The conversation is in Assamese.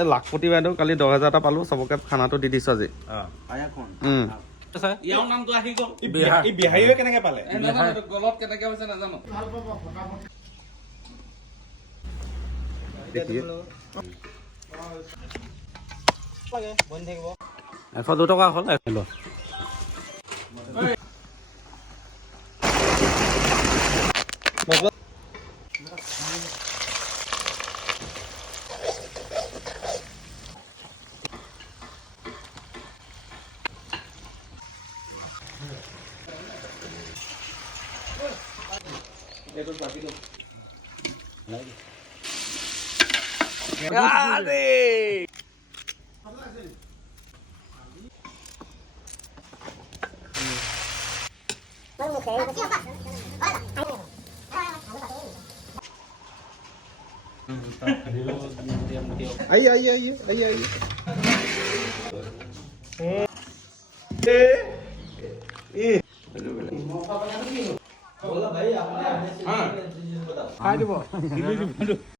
এই লাখপতি বাইদেউ কালি 10,000 এটা পালো চবকে খানাটো দি দিছো আজি ইয়াৰ নামটো আহি গ'ল এই বিহাৰীয়ে কেনেকে পালে গলত কেনেকে হৈছে নাজানো এশ 2 টকা হ'ল খাই দিব